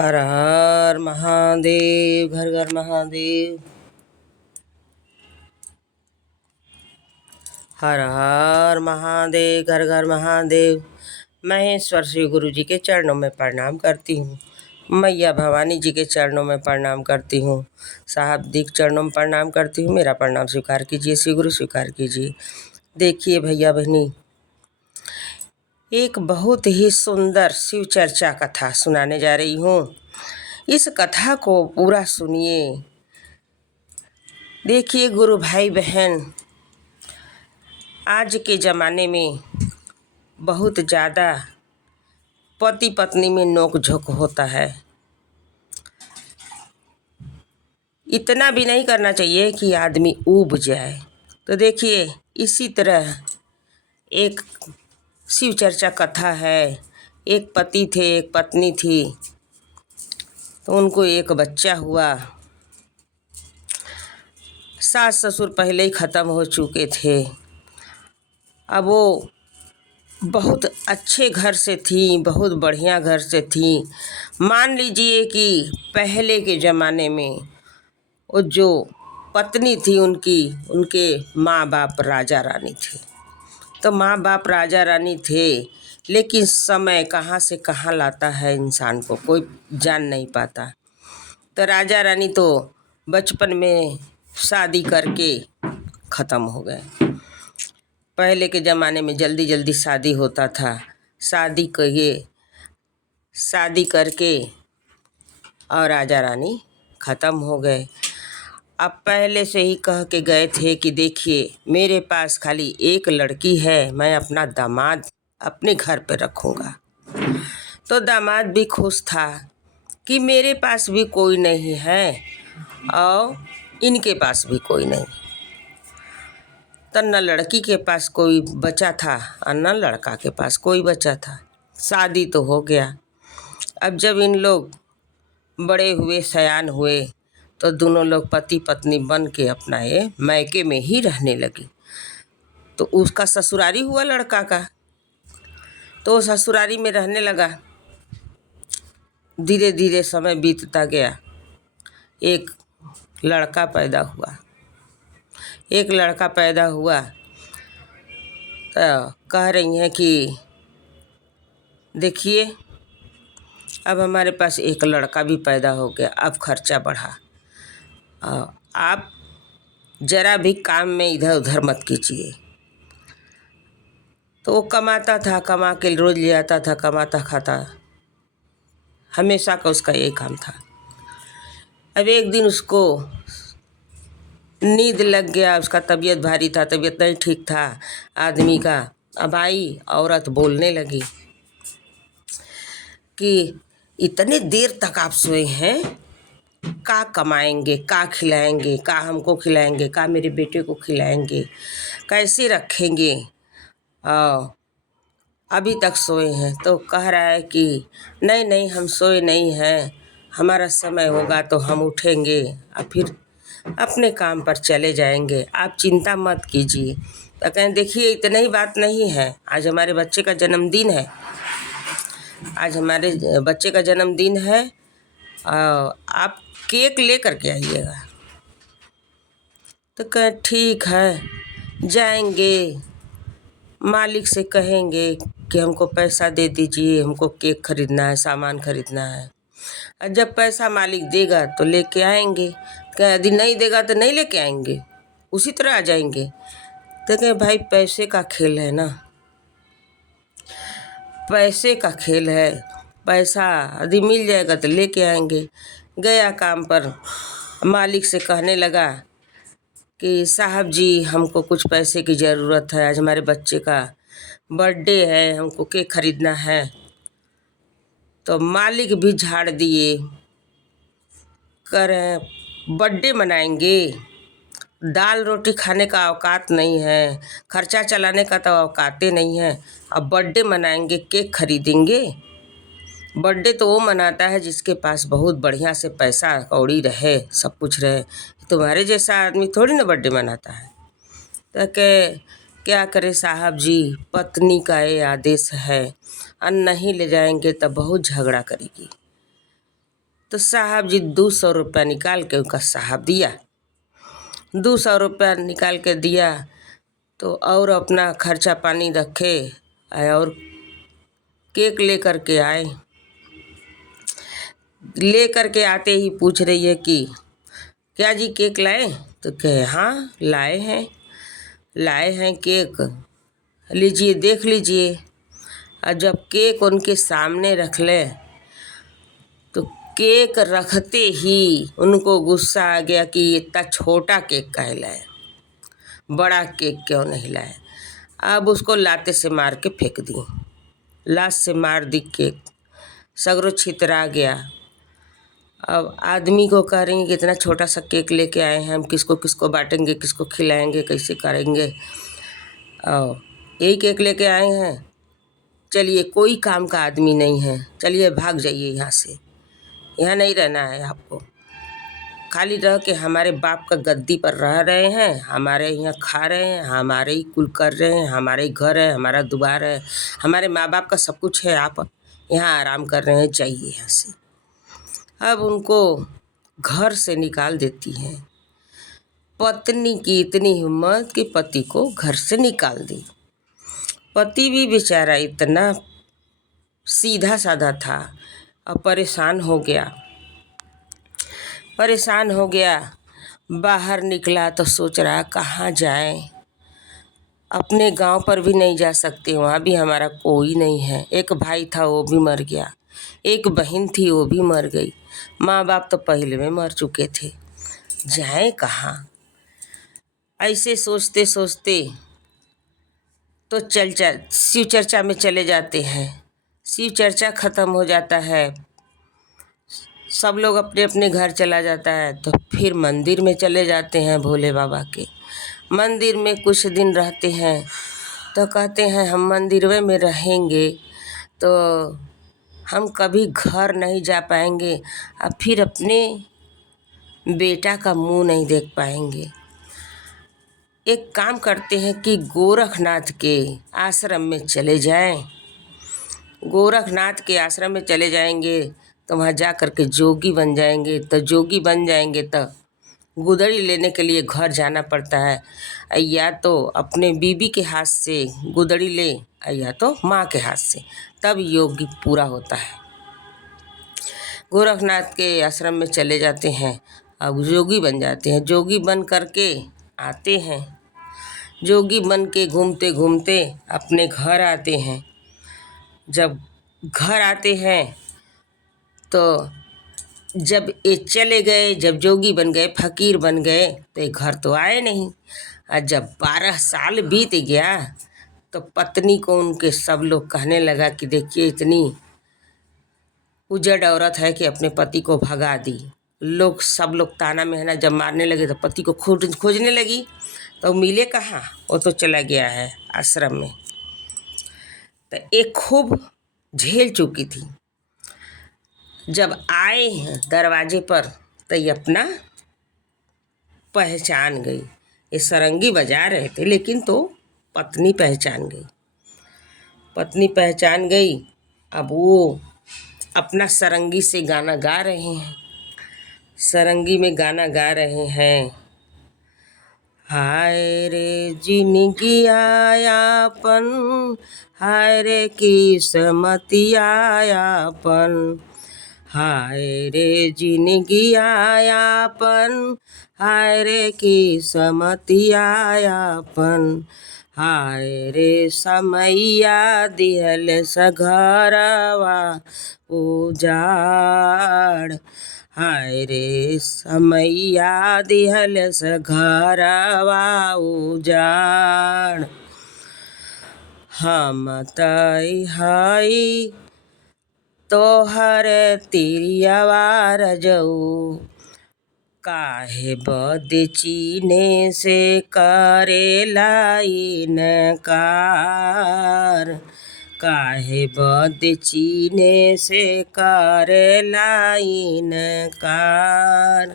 हर हर महादेव, घर घर महादेव। हर हर महादेव, घर घर महादेव। महेश्वर श्री गुरु जी के चरणों में प्रणाम करती हूँ। मैया भवानी जी के चरणों में प्रणाम करती हूँ। साहब दी के चरणों में प्रणाम करती हूँ। मेरा प्रणाम स्वीकार कीजिए, श्री गुरु स्वीकार कीजिए। देखिए भैया बहनी, एक बहुत ही सुंदर शिव चर्चा कथा सुनाने जा रही हूँ। इस कथा को पूरा सुनिए। देखिए गुरु भाई बहन, आज के ज़माने में बहुत ज़्यादा पति पत्नी में नोक झोंक होता है। इतना भी नहीं करना चाहिए कि आदमी ऊब जाए। तो देखिए, इसी तरह एक शिव चर्चा कथा है। एक पति थे, एक पत्नी थी, तो उनको एक बच्चा हुआ। सास ससुर पहले ही ख़त्म हो चुके थे। अब वो बहुत अच्छे घर से थी, बहुत बढ़िया घर से थी। मान लीजिए कि पहले के ज़माने में वो जो पत्नी थी उनके माँ बाप राजा रानी थे। तो माँ बाप राजा रानी थे, लेकिन समय कहाँ से कहाँ लाता है इंसान को कोई जान नहीं पाता। तो राजा रानी तो बचपन में शादी करके ख़त्म हो गए। पहले के ज़माने में जल्दी जल्दी शादी होता था। शादी करके और राजा रानी ख़त्म हो गए। अब पहले से ही कह के गए थे कि देखिए, मेरे पास खाली एक लड़की है, मैं अपना दामाद अपने घर पे रखूँगा। तो दामाद भी खुश था कि मेरे पास भी कोई नहीं है और इनके पास भी कोई नहीं। तो न लड़की के पास कोई बचा था और न लड़का के पास कोई बचा था। शादी तो हो गया। अब जब इन लोग बड़े हुए, सयान हुए, तो दोनों लोग पति पत्नी बन के अपना ये मायके में ही रहने लगी। तो उसका ससुरारी हुआ लड़का का, तो वो ससुरारी में रहने लगा। धीरे धीरे समय बीतता गया। एक लड़का पैदा हुआ। तो कह रही हैं कि देखिए, अब हमारे पास एक लड़का भी पैदा हो गया, अब खर्चा बढ़ा। आप ज़रा भी काम में इधर उधर मत कीजिए। तो वो कमाता था, कमा के रोज़ ले आता था, कमाता खाता, हमेशा का उसका यही काम था। अब एक दिन उसको नींद लग गया, उसका तबीयत भारी था, तबीयत नहीं ठीक था आदमी का। अब आई औरत बोलने लगी कि इतने देर तक आप सोए हैं, का कमाएंगे, का खिलाएंगे, का हमको खिलाएंगे, का मेरे बेटे को खिलाएंगे, कैसे रखेंगे, अभी तक सोए हैं। तो कह रहा है कि नहीं नहीं, हम सोए नहीं हैं, हमारा समय होगा तो हम उठेंगे और फिर अपने काम पर चले जाएंगे, आप चिंता मत कीजिए। तो कहें देखिए, इतना ही बात नहीं है, आज हमारे बच्चे का जन्मदिन है, आप केक ले करके आइएगा। तो कहें ठीक है, जाएंगे, मालिक से कहेंगे कि हमको पैसा दे दीजिए, हमको केक खरीदना है, सामान खरीदना है। और जब पैसा मालिक देगा तो लेके आएंगे। यदि नहीं देगा तो नहीं लेके आएंगे, उसी तरह आ जाएंगे। तो कहें भाई, पैसे का खेल है ना, पैसे का खेल है, पैसा यदि मिल जाएगा तो लेके आएंगे। गया काम पर, मालिक से कहने लगा कि साहब जी, हमको कुछ पैसे की ज़रूरत है, आज हमारे बच्चे का बर्थडे है, हमको केक खरीदना है। तो मालिक भी झाड़ दिए, कह रहे हैं बर्थडे मनाएंगे, दाल रोटी खाने का औकात नहीं है, खर्चा चलाने का तो औकाते नहीं है, अब बर्थडे मनाएंगे, केक खरीदेंगे। बर्थडे तो वो मनाता है जिसके पास बहुत बढ़िया से पैसा कौड़ी रहे, सब कुछ रहे। तुम्हारे जैसा आदमी थोड़ी ना बर्थडे मनाता है। तो क्या करे साहब जी, पत्नी का ये आदेश है, और नहीं ले जाएंगे तब बहुत झगड़ा करेगी। तो साहब जी 200 रुपया निकाल के उनका साहब दिया। 200 रुपया निकाल के दिया तो और अपना खर्चा पानी रखे और केक लेकर के आए। लेकर के आते ही पूछ रही है कि क्या जी केक लाए? तो कहे हाँ लाए हैं केक, लीजिए देख लीजिए। और जब केक उनके सामने रख ले तो केक रखते ही उनको गुस्सा आ गया कि इतना छोटा केक काहे लाए, बड़ा केक क्यों नहीं लाए। अब उसको लाते से मार के फेंक दी, लात से मार दी केक, सगरों छितरा गया। अब आदमी को कह रही कि इतना छोटा सा केक लेके आए हैं, हम किसको किसको बांटेंगे, किसको खिलाएंगे, कैसे करेंगे। और यही केक लेके आए हैं, चलिए कोई काम का आदमी नहीं है, चलिए भाग जाइए यहाँ से, यहाँ नहीं रहना है आपको। खाली रह के हमारे बाप का गद्दी पर रह रहे हैं, हमारे यहाँ खा रहे हैं, हमारे ही कुल कर रहे हैं, हमारे ही घर है, हमारा दुआर है, हमारे माँ बाप का सब कुछ है, आप यहाँ आराम कर रहे हैं, जाइए यहाँ से। अब उनको घर से निकाल देती हैं। पत्नी की इतनी हिम्मत कि पति को घर से निकाल दी। पति भी बेचारा इतना सीधा साधा था और परेशान हो गया। बाहर निकला तो सोच रहा कहाँ जाए, अपने गांव पर भी नहीं जा सकते, वहाँ भी हमारा कोई नहीं है। एक भाई था वो भी मर गया, एक बहन थी वो भी मर गई, माँ बाप तो पहले में मर चुके थे, जाए कहाँ। ऐसे सोचते सोचते तो शिव चर्चा में चले जाते हैं। शिव चर्चा ख़त्म हो जाता है, सब लोग अपने अपने घर चला जाता है, तो फिर मंदिर में चले जाते हैं भोले बाबा के। मंदिर में कुछ दिन रहते हैं तो कहते हैं हम मंदिर में रहेंगे तो हम कभी घर नहीं जा पाएंगे, अब फिर अपने बेटा का मुंह नहीं देख पाएंगे। एक काम करते हैं कि गोरखनाथ के आश्रम में चले जाएं। गोरखनाथ के आश्रम में चले जाएंगे तो वहाँ जा कर के जोगी बन जाएंगे। तो जोगी बन जाएंगे तो गुदड़ी लेने के लिए घर जाना पड़ता है, या तो अपने बीबी के हाथ से गुदड़ी ले या तो माँ के हाथ से, तब योग पूरा होता है। गोरखनाथ के आश्रम में चले जाते हैं, अब जोगी बन जाते हैं। जोगी बन करके आते हैं, जोगी बन के घूमते घूमते अपने घर आते हैं। जब घर आते हैं तो जब ये चले गए, जब जोगी बन गए, फकीर बन गए, तो ये घर तो आए नहीं। और जब 12 साल बीत गया तो पत्नी को उनके सब लोग कहने लगा कि देखिए इतनी उजड़ औरत है कि अपने पति को भगा दी। सब लोग ताना मेहना जब मारने लगे तो पति को खोजने लगी, तो मिले कहाँ, वो तो चला गया है आश्रम में। तो एक खूब झेल चुकी थी। जब आए हैं दरवाजे पर तो ये अपना पहचान गई। ये सरंगी बजा रहे थे लेकिन तो पत्नी पहचान गई। अब वो अपना सरंगी से गाना गा रहे हैं, सरंगी में गाना गा रहे हैं। हाय रे जिंदगी आयापन, हाय रे किस्मती आयापन, हाय रे जिंदगी आयापन, हाय रे किस्मती आयापन, हाय रे समैया दिहल सघरवा उजाड़, हाय रे समैया दिहल सघरवा उजाड़। हम तई हई तोहर तिरियवा रजऊ, काहे बद चीने से करेला इनकार, काहे बद चीने से करेला इनकार।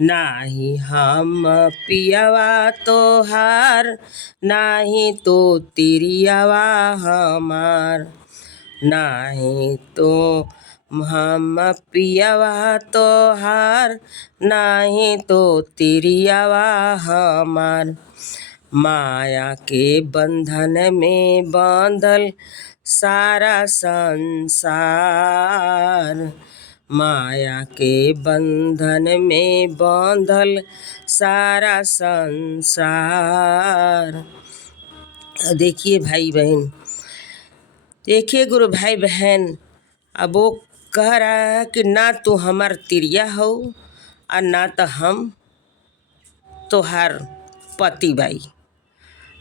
नाही हम पियवा तोहार, नाही तो तिरियवा हमार, नाही तो हम पियवा तोहार नाही तो तिरियावा हमार। माया के बंधन में बांधल सारा संसार। माया के बंधन में बांधल सारा संसार। देखिए भाई बहन, देखिए गुरु भाई बहन, अब वो कह रहा है कि ना तू हमार तिरिया हो और ना तो हम तोहार पति बाई।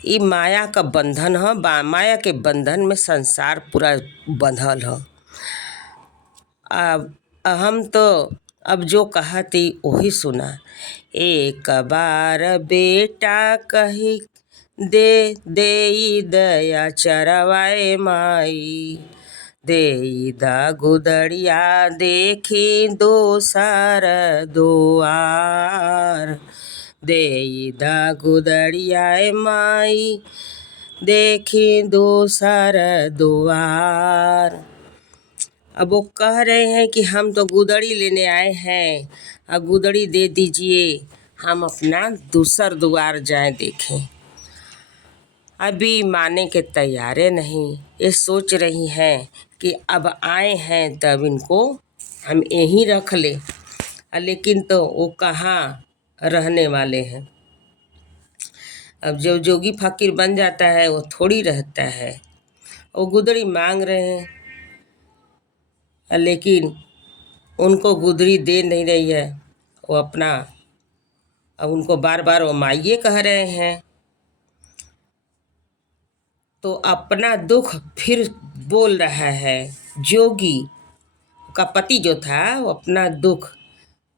ई माया का बंधन ह, माया के बंधन में संसार पूरा बंधल ह। अब हम तो अब जो कहती वही सुना। एक बार बेटा कही दे देई दया चरवाए माई। देई दा गुदड़िया देखी दोसर दुआर। देई दा गुदड़िया माई देखी दोसर दुआर। अब वो कह रहे हैं कि हम तो गुदड़ी लेने आए हैं, अब गुदड़ी दे दीजिए, हम अपना दूसर द्वार जाएं देखें। अभी माने के तैयारे नहीं, ये सोच रही हैं कि अब आए हैं तब इनको हम यहीं रख ले, लेकिन तो वो कहाँ रहने वाले हैं। अब जो जोगी फकीर बन जाता है वो थोड़ी रहता है। वो गुदड़ी मांग रहे हैं, लेकिन उनको गुदड़ी दे नहीं रही है। वो अपना अब उनको बार बार वो माइये कह रहे हैं, तो अपना दुख फिर बोल रहा है। जोगी का पति जो था वो अपना दुख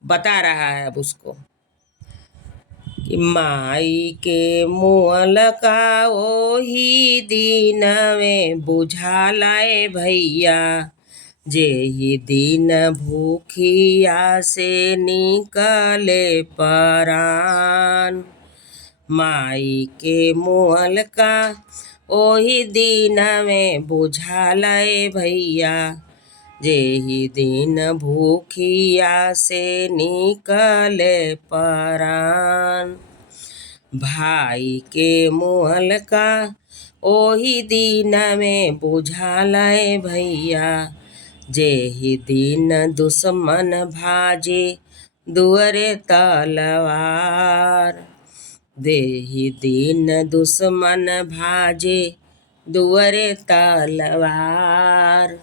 बता रहा है अब उसको कि माई के मुअल का ओही दिन में बुझा लाए भैया। जेही दिन भूखिया से निकले परान। माई के मुअल का ओही दिन में बुझा लाए भैया। जेही दिन भूखिया से निकले परान। भाई के मुअल का ओही दिन में बुझा लाए भैया। जेही दिन दुश्मन भाजे दुअरे तलवार। देही दिन दुश्मन भाजे दुअरे तलवार।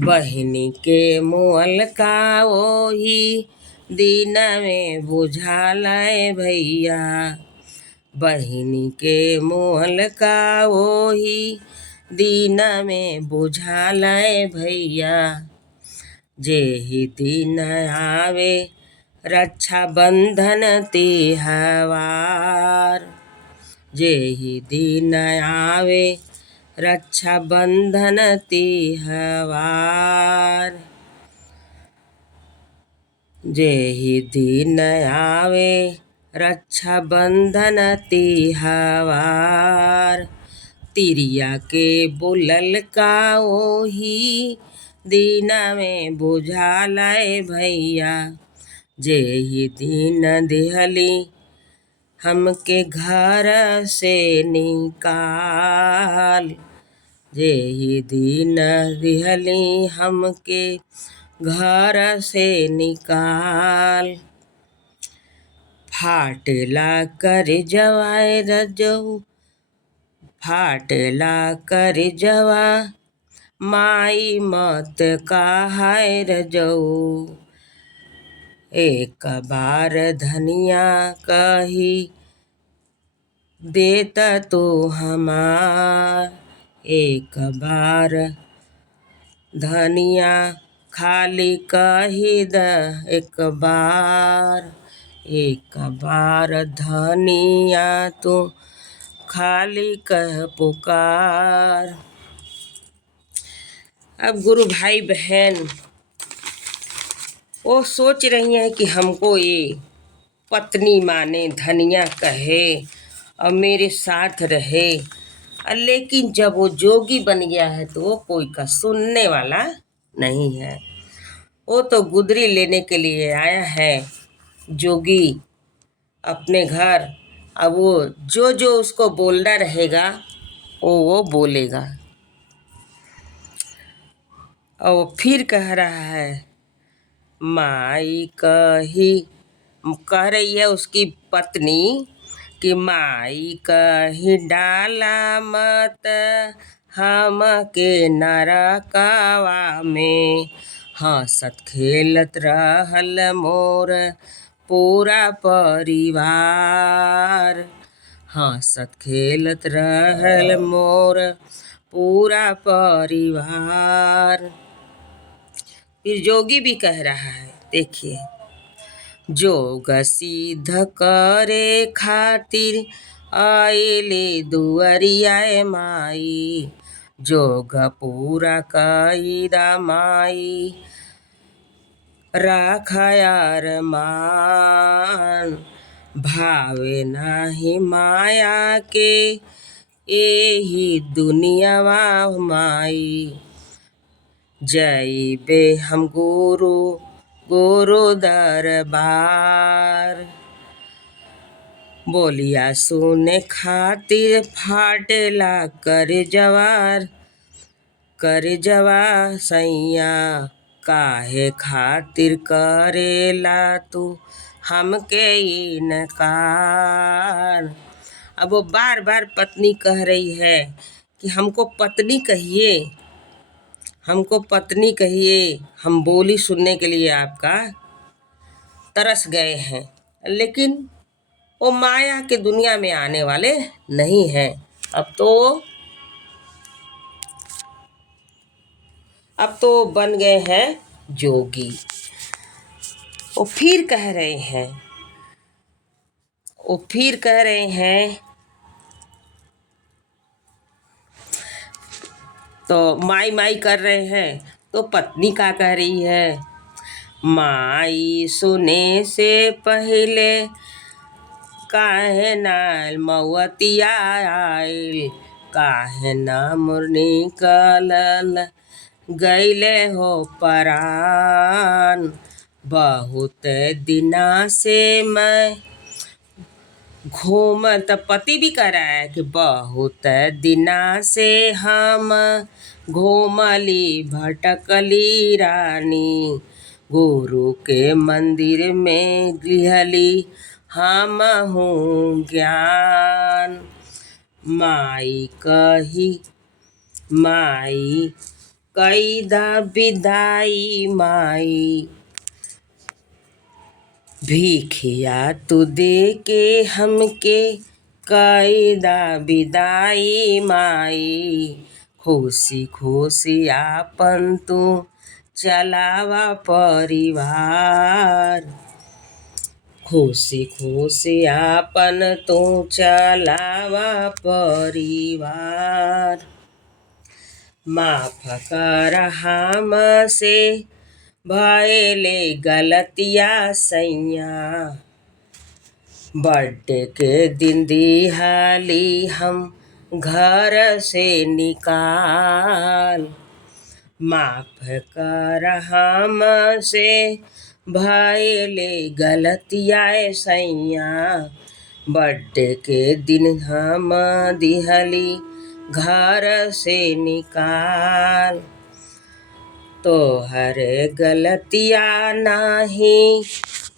बहिनी के मुअल का ओही दिन में बुझा लाए भैया। बहिनी के मुअल का ओही दिन में बुझा लाए भैया। जेही दिन आवे रक्षा बंधन तिहवार। जेही दिन आवे रक्षा बंधन तिहवार। जेही दिन आवे रक्षा बंधन तिहवार। तिरिया के बुलल का ओही दिन में बुझा लाए भैया। जेही दिन दिहली हमके घर से निकाल। जेही दिन दिहली हमके घर से निकाल। फाटला कर जवाए रजऊ, फाटला कर जवा माई मत कहाय रजऊ। एक बार धनिया कही देता तो हमार। एक बार धनिया खाली कही द एक बार। एक बार धनिया तो खाली कह पुकार। अब गुरु भाई बहन वो सोच रही हैं कि हमको ये पत्नी माने, धनिया कहे और मेरे साथ रहे, लेकिन जब वो जोगी बन गया है तो वो कोई का सुनने वाला नहीं है। वो तो गुदरी लेने के लिए आया है जोगी अपने घर। अब वो जो जो उसको बोलना रहेगा वो बोलेगा। और वो फिर कह रहा है, माई कह रही है उसकी पत्नी कि माई कही डाला मत हम के नरकवा में, हंसत खेलत रहल मोर पूरा परिवार। हंसत खेलत रहल मोर पूरा परिवार। फिर जोगी भी कह रहा है, देखिए, जोग सिद्ध करे खातिर आइले दुअरिया माई, जोग पूरा कईदा माई राखयार मान। भावे नाही माया के एही दुनियावा माई, जइबे हम गुरु दरबार। बोलिया सुने खातिर फाटेला कर जवा सैया, काहे खातिर करेला तू हमके इनकार। अब वो बार बार पत्नी कह रही है कि हमको पत्नी कहिए, हमको पत्नी कहिए, हम बोली सुनने के लिए आपका तरस गए हैं। लेकिन वो माया के दुनिया में आने वाले नहीं हैं। अब तो बन गए हैं जोगी। वो फिर कह रहे हैं तो माई माई कर रहे हैं। तो पत्नी क्या कह रही है, माई सुने से पहले काहे ना मौतिया आइल, काहे ना मुरनी कलल गईले हो परान। बहुत दिना से मैं घूमर, तब पति भी कह रहा है कि बहुत दिना से हम घूमली भटकली रानी, गुरु के मंदिर में गृहली हम हूँ ज्ञान। माई कैदा विदाई माई, भीखिया तू दे के हमके कैदा विदाई माई, खुशी खुशी आपन तू चलावा परिवार, खुशी खुशी आपन तू चलावा परिवार। माफ कर हमसे भइले गलतिया सैया, बर्थडे के दिन दिहली हम घर से निकाल। माफ कर हमसे भइले गलतिया सैया, बर्थडे के दिन हम दिहली घर से निकाल। तोहर गलतिया नहीं,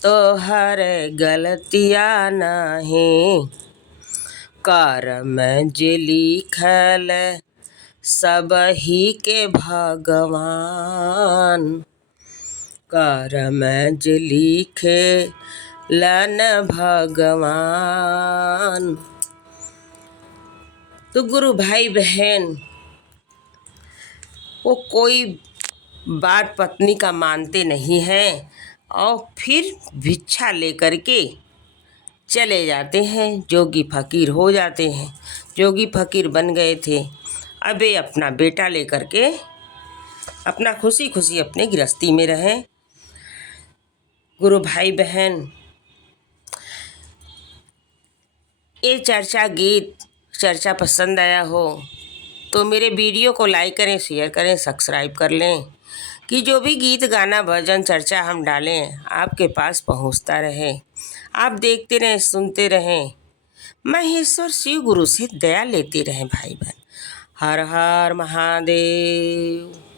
तोहर गलतिया नहीं, कर्म जे लिखल सब ही के भगवान, कर्म जे लिखे लन भगवान। तो गुरु भाई बहन, वो कोई बात पत्नी का मानते नहीं हैं और फिर भिक्षा लेकर के चले जाते हैं, जोगी फकीर हो जाते हैं। जोगी फकीर बन गए थे। अब ये अपना बेटा लेकर के अपना खुशी खुशी अपने गृहस्थी में रहें। गुरु भाई बहन, ये चर्चा पसंद आया हो तो मेरे वीडियो को लाइक करें, शेयर करें, सब्सक्राइब कर लें, कि जो भी गीत गाना भजन चर्चा हम डालें आपके पास पहुंचता रहे, आप देखते रहें, सुनते रहें, महेश्वर शिव गुरु से दया लेते रहें भाई बहन। हर हर महादेव।